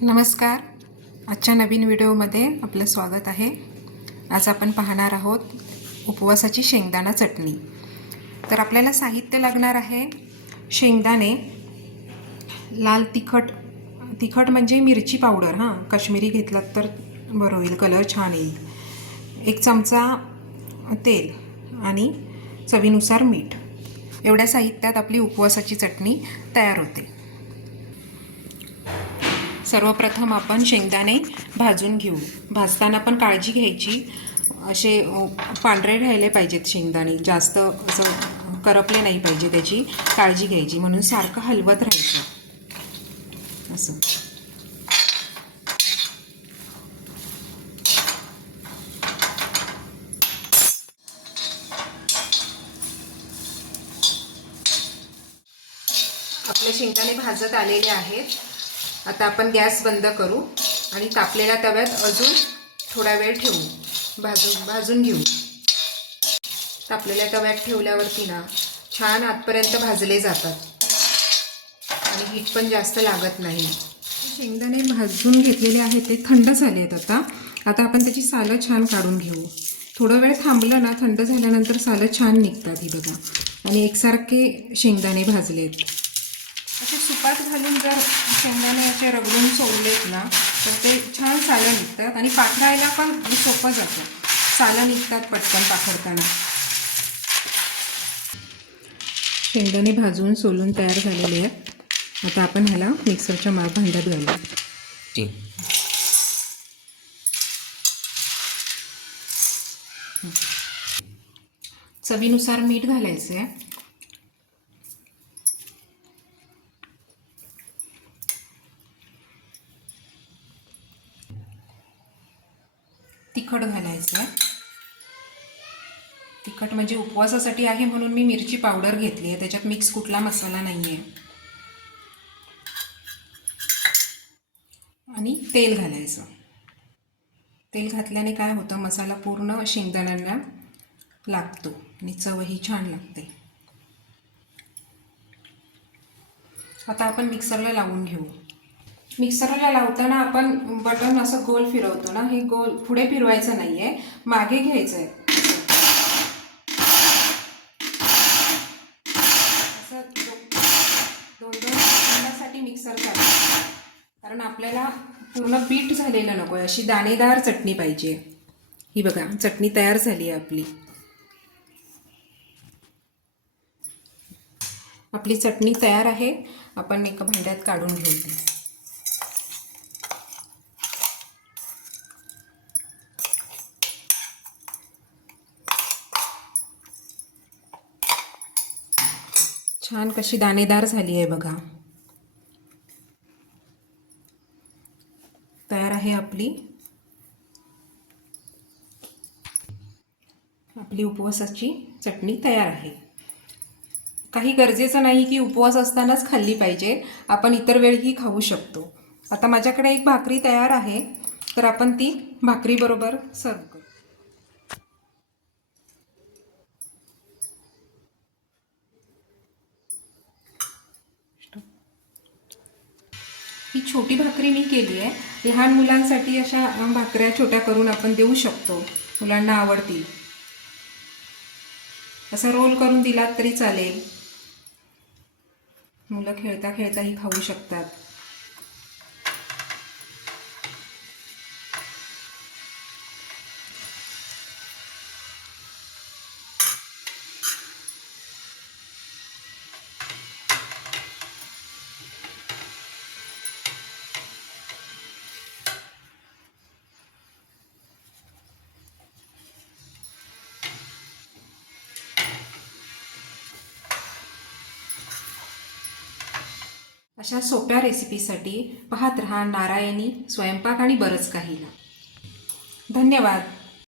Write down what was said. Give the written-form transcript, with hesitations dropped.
नमस्कार. आजच्या नवीन व्हिडिओमध्ये आपलं स्वागत आहे. आज आपण पाहणार आहोत उपवासाची शेंगदाणा चटणी. तर आपल्याला साहित्य लागणार आहे शेंगदाणे, लाल तिखट म्हणजे मिरची पावडर, काश्मीरी घेतलात तर बरं होईल, कलर छान येईल. 1 चमचा तेल आणि चवीनुसार मीठ. एवढ्या साहित्यात आपली उपवासाची चटणी तयार होते. सर्वप्रथम आपण शेंगदाणे भाजून घेऊ. भाजताना पण काळजी घ्यायची, असे पांढरे राहिले पाहिजेत शेंगदाणे, जास्त असं करपले नाही पाहिजे, त्याची काळजी घ्यायची. म्हणून सारखं हलवत राहायचं असं. आपले शेंगदाणे भाजत आलेले आहेत. आता आपण गॅस बंद करू आणि तापलेल्या तव्यात अजून थोडा वेळ ठेवू, भाजून घेऊ. तापलेल्या तव्यात ठेवल्यावरती ना छान आतपर्यंत भाजले जातात आणि हीट पण जास्त लागत नाही. शेंगदाणे भाजून घेतलेले आहेत, ते थंड झाले आहेत. आता आपण त्याची सालं छान काढून घेऊ. थोडा वेळ थांबलं ना, थंड झाल्यानंतर सालं छान निघतात. ही बघा, आणि एकसारखे शेंगदाणे भाजलेत. असे सुपात घालून जर शेंगदाणे असे रगडून सोडलेत ना, तर ते छान सालं निघतात आणि पाखरायला पण सोपं जातं. सालं निघतात पटकन पाखरताना. शेंगदाणे भाजून सोलून तयार झालेले आहेत. आता आपण ह्याला मिक्सरच्या भांड्यात घालू. चवीनुसार मीठ घालायचं आहे. तिखट घालायचं आहे. तिखट म्हणजे उपवासासाठी आहे म्हणून मी मिरची पावडर घेतली आहे, त्याच्यात मिक्स कुठला मसाला नाही आहे. आणि तेल घालायचं. तेल घातल्याने काय होतं, मसाला पूर्ण शेंगदाण्यांना लागतो आणि चवही छान लागते. आता आपण मिक्सरला लावून घेऊ. मिक्सरला लावताना आपण बटन असं गोल फिरवतो ना, हे गोल पुढे फिरवायचं नाही आहे, मागे घ्यायचं आहे. असं 2-2 सेकंदासाठी मिक्सर चालू, कारण आपल्याला पूर्ण पीठ झालेलं नको आहे, अशी दाणेदार चटणी पाहिजे. ही बघा, चटणी तयार झाली आहे आपली. आपली चटणी तयार आहे. आपण एका भांड्यात काढून घेऊ. छान कशी दाणेदार झाली आहे बघा. तयार आहे आपली उपवासाची चटणी तयार आहे. काही गरजेचं नाही की उपवास असतानाच खाल्ली पाहिजे, आपण इतर वेळीही खाऊ शकतो. आता माझ्याकडे एक भाकरी तयार आहे, तर आपण ती भाकरीबरोबर सर्व करू. ही छोटी भाकरी मी केली आहे. लहान मुलांसाठी अशा भाकऱ्या छोट्या करून आपण देऊ शकतो, मुलांना आवडतील. असं रोल करून दिलात तरी चालेल, मुलं खेळता खेळताही खाऊ शकतात. अशा सोप्या रेसिपीसाठी पाहत रहा नारायणी स्वयंपाक आणि बरंच काही. धन्यवाद.